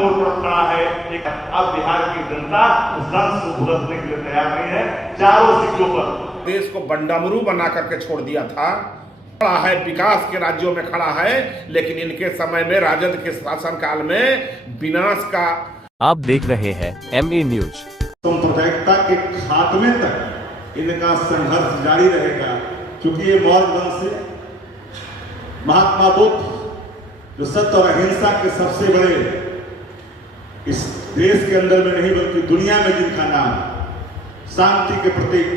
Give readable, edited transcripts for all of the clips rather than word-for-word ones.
मोड़ पर खड़ा है। एक अब बिहार की जनता उस दंश को भुगतने के लिए तैयार नहीं है। चारों सीटों पर देश को बंडामरू बना करके छोड़ दिया था, खड़ा है विकास के राज्यों में खड़ा है, लेकिन इनके समय में राजद के शासनकाल में विनाश का। आप देख रहे हैं MA न्यूज। सांप्रदायिकता के खात्मे तक इनका संघर्ष जारी रहेगा, क्योंकि ये मौर्य वंश से महात्मा बुद्ध जो सत्य और अहिंसा के सबसे बड़े इस देश के अंदर में नहीं बल्कि दुनिया में जिनका नाम शांति के प्रतीक,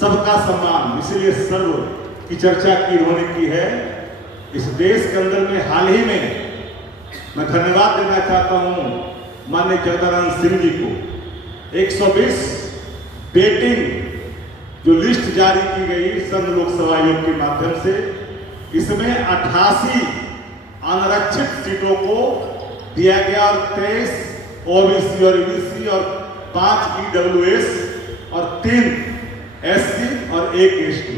सबका सम्मान, इसीलिए सर्व की चर्चा की उन्होंने की है। इस देश के अंदर में हाल ही में मैं धन्यवाद देना चाहता हूं माननीय जगदानंद सिंह जी को। 120 बेटिंग जो लिस्ट जारी की गई संघ लोकसभा आयोग के माध्यम से, इसमें 88 अनारक्षित सीटों को दिया गया और 23 OBC और EBC और 5 EWS और 3 SC और 1 ST।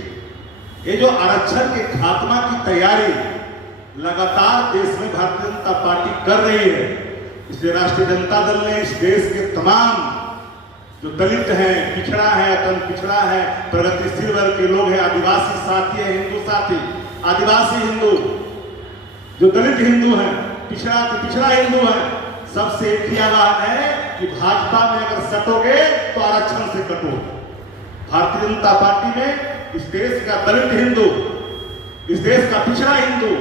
ये जो आरक्षण के खात्मा की तैयारी लगातार देश में भारतीय जनता पार्टी कर रही है, इसलिए राष्ट्रीय जनता दल ने इस देश के तमाम जो दलित हैं, पिछड़ा है, अत्यंत पिछड़ा है, प्रगतिशील वर्ग के लोग हैं, आदिवासी साथी है, हिंदू साथी, आदिवासी हिंदू, जो दलित हिंदू हैं, पिछड़ा हिंदू है, सबसे एक ही आवाज है कि भाजपा में अगर सटोगे तो आरक्षण से कटो। भारतीय जनता पार्टी में इस देश का दलित हिंदू, इस देश का पिछड़ा हिंदू,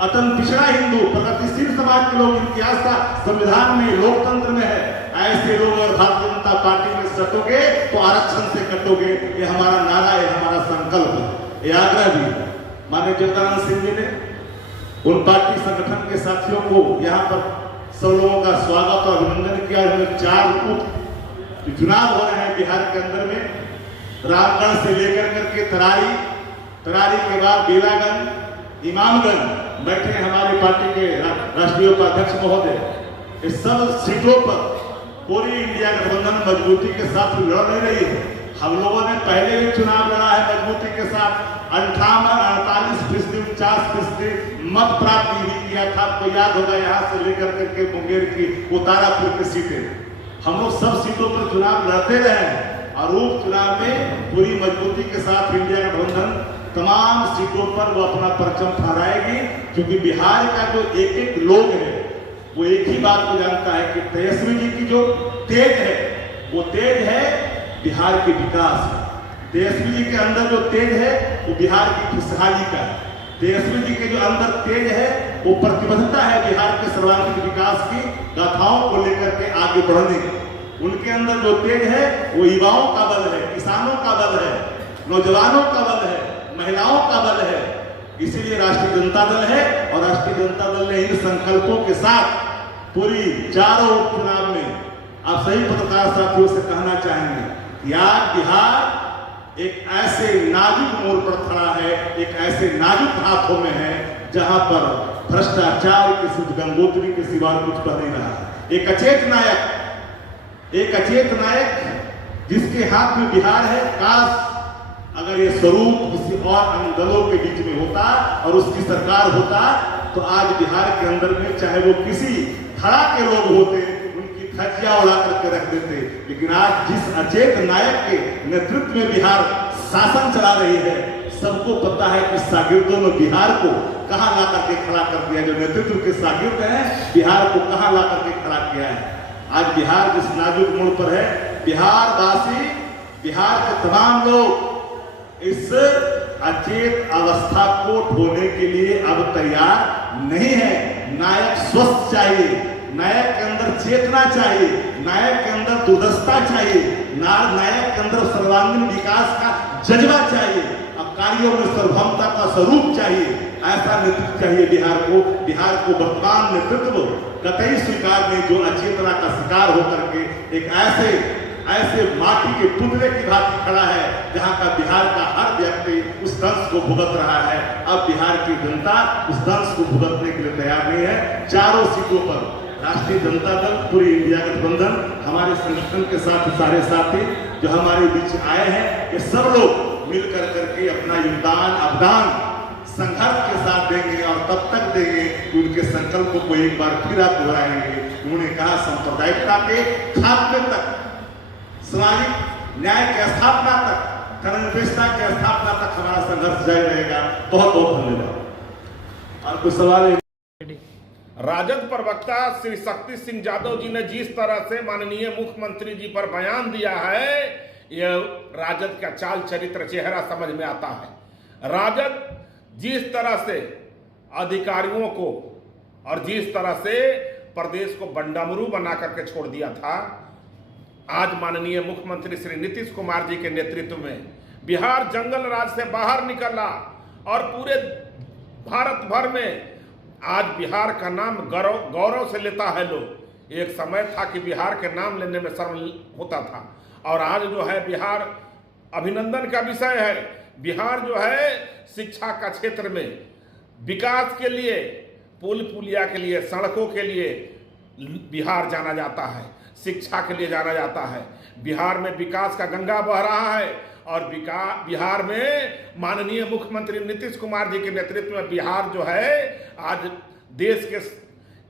अत्यंत पिछड़ा हिंदू, प्रगतिशील समाज के लोग, इनकी आस्था संविधान में, लोकतंत्र में है। ऐसे लोग अगर भारतीय जनता पार्टी में सटोगे तो आरक्षण से कटोगे। ये हमारा नारा है, हमारा संकल्प है, ये आग्रह भी माननीय जगदानंद सिंह जी ने उन पार्टी संगठन के साथियों को यहाँ पर सब लोगों का स्वागत और अभिनंदन किया। उन्होंने 4 बूथ जो चुनाव हो रहे हैं बिहार के अंदर में, रामगढ़ से लेकर करके तरारी के बाद बेलागंज, इमामगंज बैठे हमारी पार्टी के राष्ट्रीय उपाध्यक्ष महोदय। इस सब सीटों पर पूरी इंडिया गठबंधन मजबूती के साथ लड़ नहीं रही है। हम लोगों ने पहले भी चुनाव लड़ा है मजबूती के साथ, 48% 49% मत प्राप्त भी किया था। आपको याद होगा, यहाँ से लेकर करके मुंगेर की उतारापुर की सीटें, हम लोग सब सीटों पर चुनाव लड़ते रहे और उपचुनाव में पूरी मजबूती के साथ इंडिया गठबंधन तमाम सीटों पर वो अपना परचम फहराएगी, क्योंकि बिहार का जो एक एक लोग है वो एक ही बात को जानता है कि तेजस्वी जी की जो तेज है वो तेज है बिहार के विकास का। तेजस्वी जी के अंदर जो तेज है वो बिहार की खुशहाली का है। तेजस्वी जी के जो अंदर तेज है वो प्रतिबद्धता है बिहार के सर्वांगीण विकास की गाथाओं को लेकर के आगे बढ़ने की। उनके अंदर जो तेज है वो युवाओं का बल है, किसानों का बल है, नौजवानों का बल है, महिलाओं का बल है। इसीलिए राष्ट्रीय जनता दल है और राष्ट्रीय जनता दल ने इन संकल्पों के साथ पूरी चारों उपचुनाव में आप सही पत्रकार साथियों से कहना चाहेंगे कि आज बिहार एक ऐसे नाजुक मोड़ पर खड़ा है, एक ऐसे नाजुक हाथों में है जहां पर भ्रष्टाचार की शुद्ध गंगोत्री के सिवा कुछ कर नहीं रहा है। एक अचेत नायक जिसके हाथ में बिहार है, काश अगर ये स्वरूप किसी और अन्य दलों के बीच में होता और उसकी सरकार होता तो आज बिहार के अंदर में चाहे वो किसी धड़ा के लोग होते उनकी धज्जियां उड़ा करके रख देते। लेकिन आज जिस अचेत नायक के नेतृत्व में बिहार शासन चला रही है, सबको पता है कि शागिर्दों ने बिहार को कहां ला करके खड़ा कर दिया। जो नेतृत्व के शागिर्द हैं, बिहार को कहां ला करके खड़ा किया है। आज बिहार जिस नाजुक मोड़ पर है, बिहार वासी, बिहार के तमाम लोग इस अचेत अवस्था को ढोने के लिए अब तैयार नहीं है। नायक स्वस्थ चाहिए, नायक के अंदर चेतना चाहिए, नायक के अंदर दुर्दशा चाहिए, नायक के अंदर सर्वांगीण विकास का जज्बा चाहिए, अब कार्यों में सर्वभौमता का स्वरूप चाहिए। ऐसा नेतृत्व चाहिए बिहार को वर्तमान नेतृत्व कतई स्वीकार नहीं, जो अचेतना का शिकार होकर के एक ऐसे माटी के पुतले की भांति खड़ा है जहां का बिहार का हर व्यक्ति उस दंश को भुगत रहा है। अब बिहार की जनता उस दंश को भुगतने के लिए तैयार नहीं है। चारों सीटों पर राष्ट्रीय जनता दल, पूरी इंडिया गठबंधन, हमारे संगठन के साथ सारे साथी जो हमारे बीच आए हैं, ये सब लोग मिलकर करके अपना योगदान अवदान संघर्ष के साथ देंगे और तब तक देंगे कि उनके संकल्पों को एक बार फिर आप दोहराएंगे। उन्होंने कहा सांप्रदायिकता के खात्मे तक, सामाजिक न्याय की स्थापना तक, धर्मनिरपेक्षता की स्थापना तक हमारा संघर्ष जारी रहेगा। बहुत बहुत धन्यवाद। और कुछ सवाल है? राजद प्रवक्ता श्री शक्ति सिंह यादव जी ने जिस तरह से माननीय मुख्यमंत्री जी पर बयान दिया है, यह राजद का चाल चरित्र चेहरा समझ में आता है। राजद जिस तरह से अधिकारियों को और जिस तरह से प्रदेश को बंडामरू बना करके छोड़ दिया था, आज माननीय मुख्यमंत्री श्री नीतीश कुमार जी के नेतृत्व में बिहार जंगल राज से बाहर निकला और पूरे भारत भर में आज बिहार का नाम गौरव से लेता है लोग। एक समय था कि बिहार के नाम लेने में शर्म होता था और आज जो है बिहार अभिनंदन का विषय है। बिहार जो है शिक्षा का क्षेत्र में विकास के लिए, पुल पुलिया के लिए, सड़कों के लिए बिहार जाना जाता है, शिक्षा के लिए जाना जाता है। बिहार में विकास का गंगा बह रहा है और बिहार में माननीय मुख्यमंत्री नीतीश कुमार जी के नेतृत्व में बिहार जो है आज देश के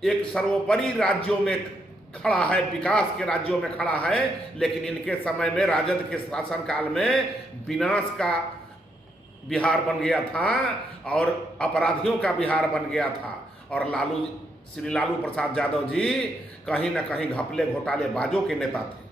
एक सर्वोपरि राज्यों में खड़ा है, विकास के राज्यों में खड़ा है। लेकिन इनके समय में राजद के शासनकाल में विनाश का बिहार बन गया था और अपराधियों का बिहार बन गया था। और श्री लालू प्रसाद यादव जी कहीं ना कहीं घपले घोटाले बाजों के नेता थे।